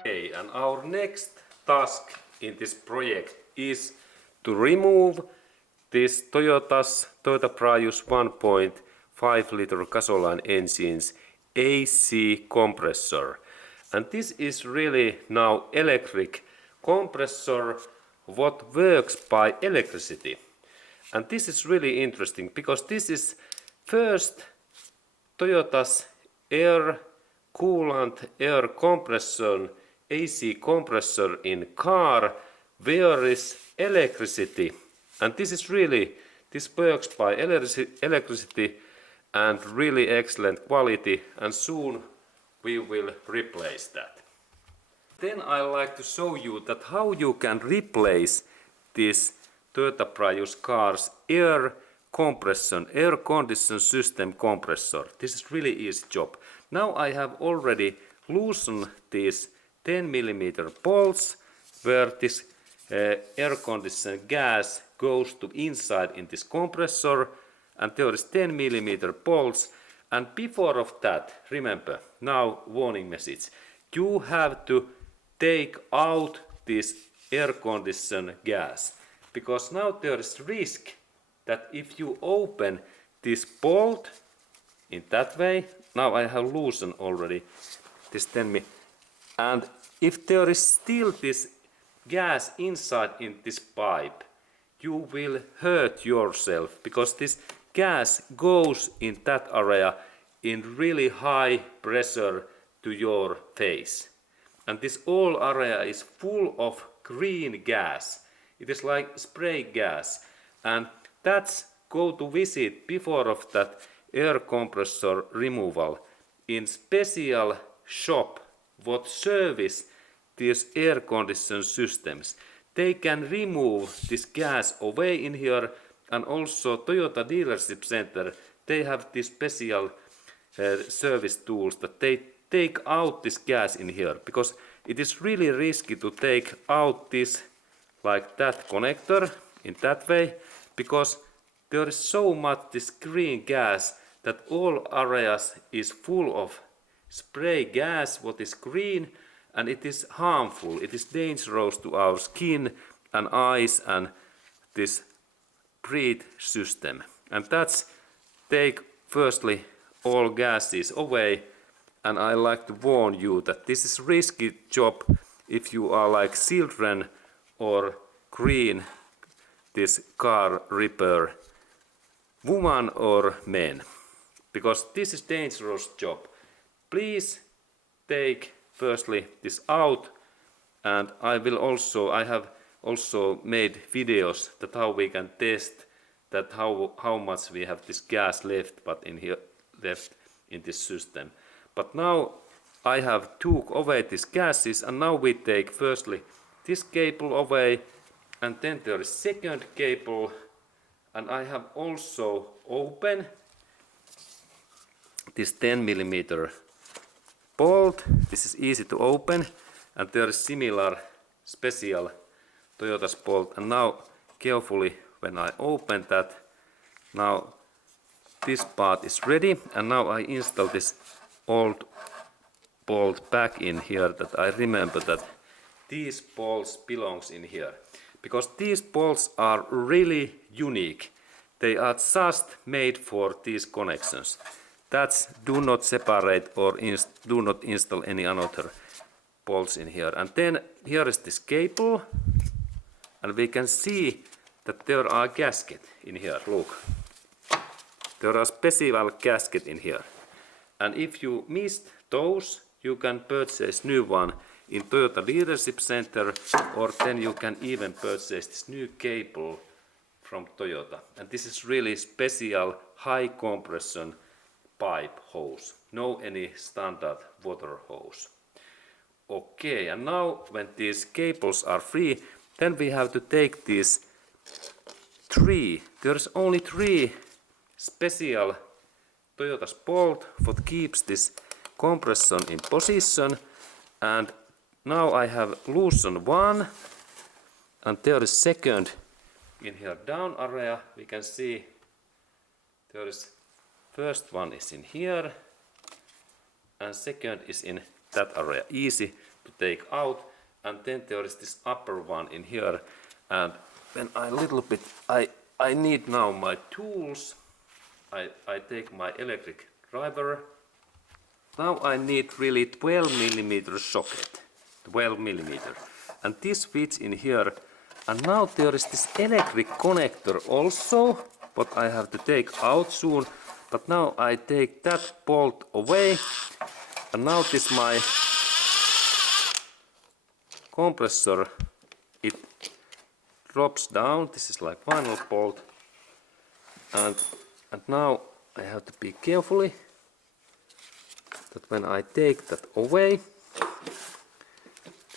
Okay, and our next task in this project is to remove this Toyota Prius 1.5 liter gasoline engine's AC compressor. And this is really now electric compressor what works by electricity. And this is really interesting because this is first Toyota's air coolant air compression AC compressor in car where is electricity, and this works by electricity and really excellent quality, and soon we will replace that. Then I like to show you that how you can replace this Toyota Prius car's air condition system compressor. This is really easy job. Now I have already loosened these 10 mm bolts where this air condition gas goes to inside in this compressor, and there is 10 mm bolts. And before of that, remember, now warning message, you have to take out this air condition gas, because now there is risk that if you open this bolt in that way, now I have loosened already this 10 mm, and if there is still this gas inside in this pipe, you will hurt yourself, because this gas goes in that area in really high pressure to your face. And this whole area is full of green gas. It is like spray gas. And that's go to visit before of that air compressor removal in special shop what service these air condition systems. They can remove this gas away in here, and also Toyota dealership center, they have this special service tools that they take out this gas in here, because it is really risky to take out this like that connector in that way, because there is so much this green gas that all areas is full of spray gas what is green, and it is harmful, it is dangerous to our skin and eyes and this breath system. And that's take firstly all gases away, and I like to warn you that this is risky job if you are like children or green this car repair woman or men, because this is dangerous job. Please take firstly this out, and I have also made videos that how we can test that how much we have this gas left in this system. But now I have took away these gases, and now we take firstly this cable away, and then there is second cable, and I have also opened this 10 mm bolt. This is easy to open, and there is similar special Toyota's bolt. And now carefully when I open that, now this part is ready, and now I install this old bolt back in here, that I remember that these bolts belongs in here, because these bolts are really unique. They are just made for these connections. That's do not separate or do not install any another bolts in here. And then here is this cable, and we can see that there are gasket in here. Look, there are special gasket in here, and if you missed those, you can purchase new one in Toyota dealership center, or then you can even purchase this new cable from Toyota. And this is really special high compression pipe hose, no any standard water hose. Okay, and now when these cables are free, then we have to take these three. There's only three special Toyota's bolt what keeps this compression in position, and now I have loosened one, and there is second in here down area. We can see there is First one is in here, and second is in that area. Easy to take out. And then there is this upper one in here. And when I need now my tools. I take my electric driver. Now I need really 12mm socket. 12mm. And this fits in here. And now there is this electric connector also, what I have to take out soon. But now I take that bolt away. And now this my compressor, it drops down. This is like vinyl bolt. And now I have to be carefully that when I take that away,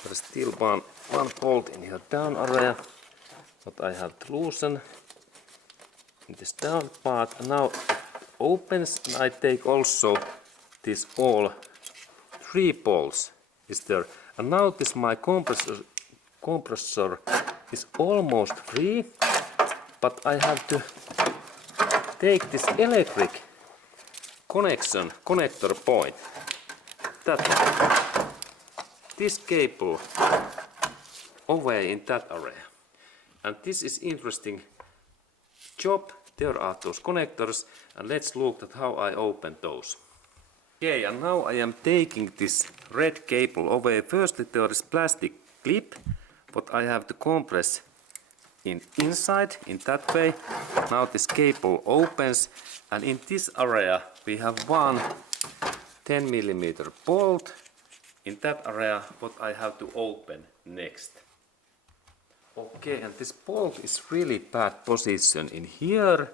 there is still one bolt in here down area that I have to loosen in this down part. And now it opens, and I take also this all 3 bolts is there. And now this my compressor is almost free, but I have to take this electric connector point, this cable away in that area. And this is interesting job. There are those connectors, and let's look at how I open those. Okay, and now I am taking this red cable away. Firstly, there is plastic clip, what I have to compress inside in that way. Now this cable opens, and in this area we have one 10mm bolt in that area what I have to open next. Okay, and this bolt is really bad position in here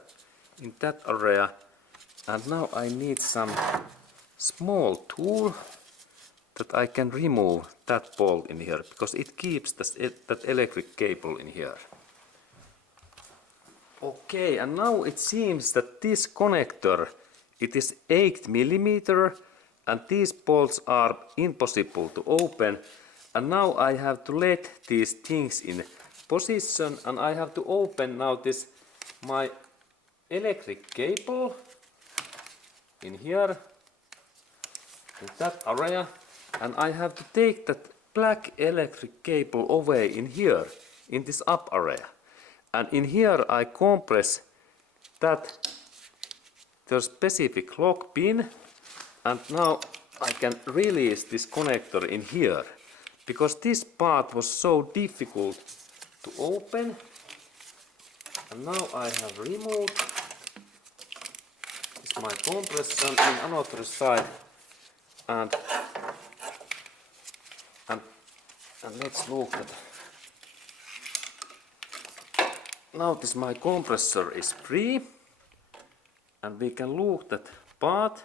in that area, and now I need some small tool that I can remove that bolt in here, because it keeps that electric cable in here. Okay, and now it seems that this connector, it is 8mm, and these bolts are impossible to open. And now I have to let these things in position, and I have to open now this my electric cable in here in that area, and I have to take that black electric cable away in here in this up area. And in here I compress that the specific lock pin, and now I can release this connector in here, because this part was so difficult to open. And now I have removed this my compressor in another side, and let's look at. Now this my compressor is free, and we can look that part,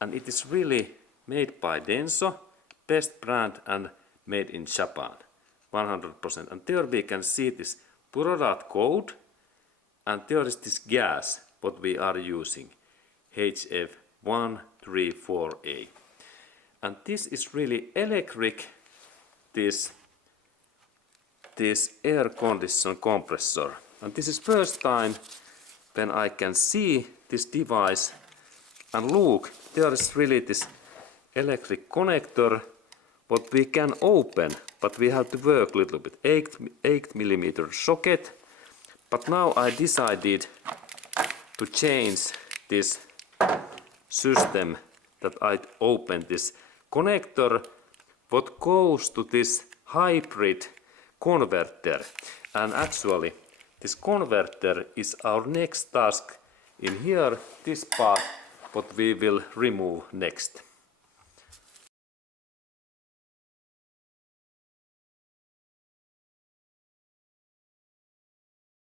and it is really made by Denso, best brand and made in Japan, 100%. And there we can see this product code, and there is this gas what we are using, HF134A. And this is really electric, this air condition compressor. And this is first time when I can see this device, and look, there is really this electric connector what we can open, but we have to work a little bit. 8mm socket. But now I decided to change this system, that I open this connector what goes to this hybrid converter. And actually this converter is our next task in here, this part what we will remove next.